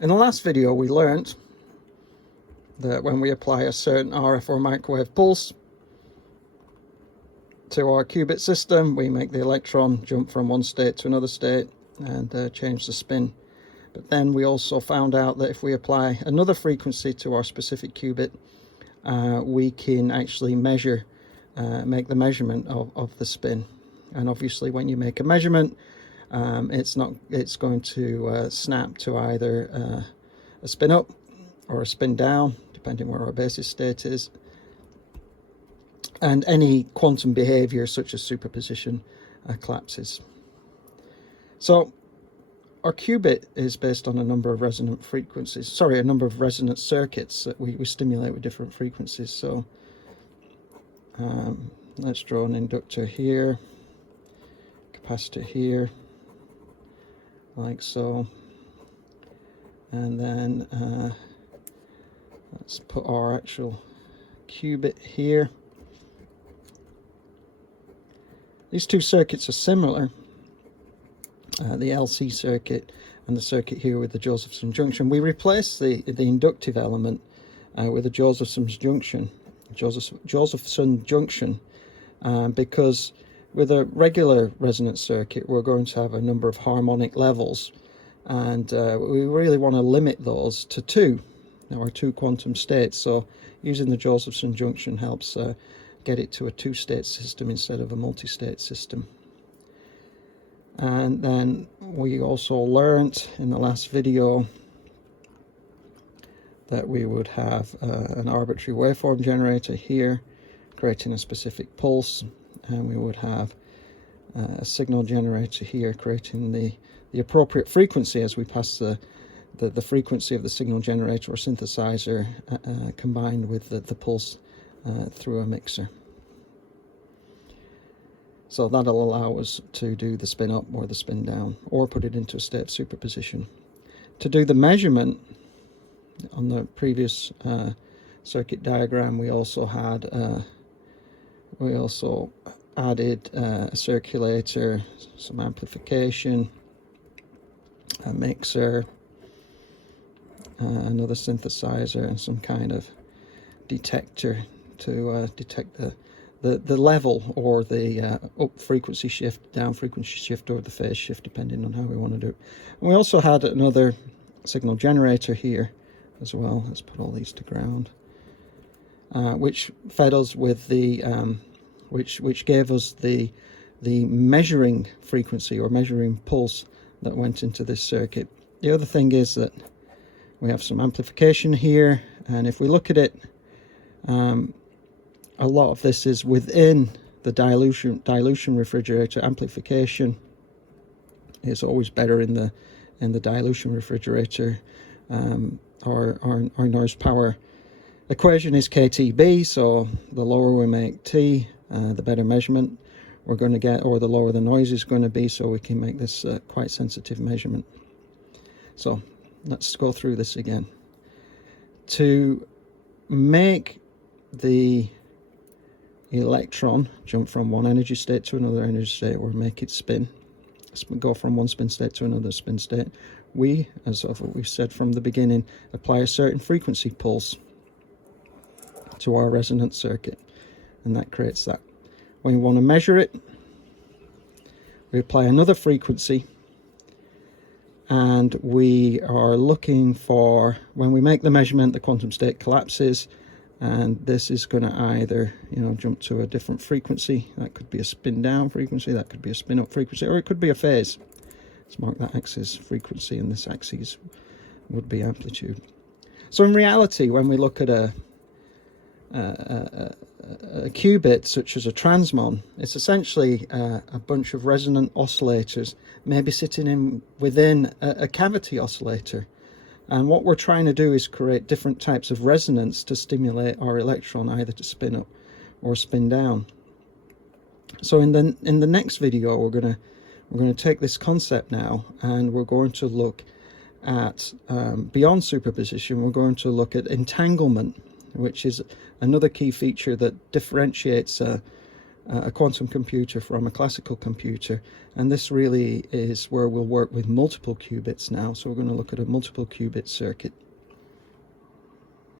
In the last video we learnt that when we apply a certain RF or microwave pulse to our qubit system, we make the electron jump from one state to another state and change the spin. But then we also found out that if we apply another frequency to our specific qubit, we can actually measure, make the measurement of the spin. And obviously when you make a measurement, it's going to snap to either a spin up or a spin down, depending where our basis state is. And any quantum behavior such as superposition collapses. So our qubit is based on a number of resonant frequencies, a number of resonant circuits that we stimulate with different frequencies. So let's draw an inductor here, capacitor here, like so. And then let's put our actual qubit here. These two circuits are similar, the LC circuit and the circuit here with the Josephson junction. We replace the inductive element with a Josephson junction, because with a regular resonance circuit we're going to have a number of harmonic levels, and we really want to limit those to two quantum states. So using the Josephson junction helps get it to a two-state system instead of a multi-state system. And then we also learnt in the last video that we would have an arbitrary waveform generator here creating a specific pulse, and we would have a signal generator here creating the appropriate frequency as we pass the frequency of the signal generator or synthesizer combined with the pulse through a mixer. So that'll allow us to do the spin up or the spin down, or put it into a state of superposition. To do the measurement, on the previous circuit diagram, we also added a circulator, some amplification, a mixer, another synthesizer, and some kind of detector to detect the level or the up frequency shift, down frequency shift, or the phase shift, depending on how we want to do it. And we also had another signal generator here as well. Let's put all these to ground, which fed us with the which gave us the measuring frequency or measuring pulse that went into this circuit. The other thing is that we have some amplification here, and if we look at it, a lot of this is within the dilution refrigerator. Amplification is always better in the dilution refrigerator. Our noise power equation is KTB, so the lower we make T, the better measurement we're going to get, or the lower the noise is going to be, so we can make this quite sensitive measurement. So let's go through this again. To make the electron jump from one energy state to another energy state, or make it spin, go from one spin state to another spin state, we, as we said from the beginning, apply a certain frequency pulse to our resonance circuit, and that creates that. When we want to measure it, we apply another frequency, and we are looking for, when we make the measurement, the quantum state collapses, and this is going to either jump to a different frequency. That could be a spin down frequency, that could be a spin up frequency, or it could be a phase. Let's mark that axis frequency, and this axis would be amplitude. So in reality, when we look at a qubit such as a transmon, it's essentially a bunch of resonant oscillators, maybe sitting within a cavity oscillator. And what we're trying to do is create different types of resonance to stimulate our electron either to spin up or spin down. So in the next video, we're going to take this concept now, and we're going to look at beyond superposition. We're going to look at entanglement, which is another key feature that differentiates a quantum computer from a classical computer, and this really is where we'll work with multiple qubits now. So we're going to look at a multiple qubit circuit.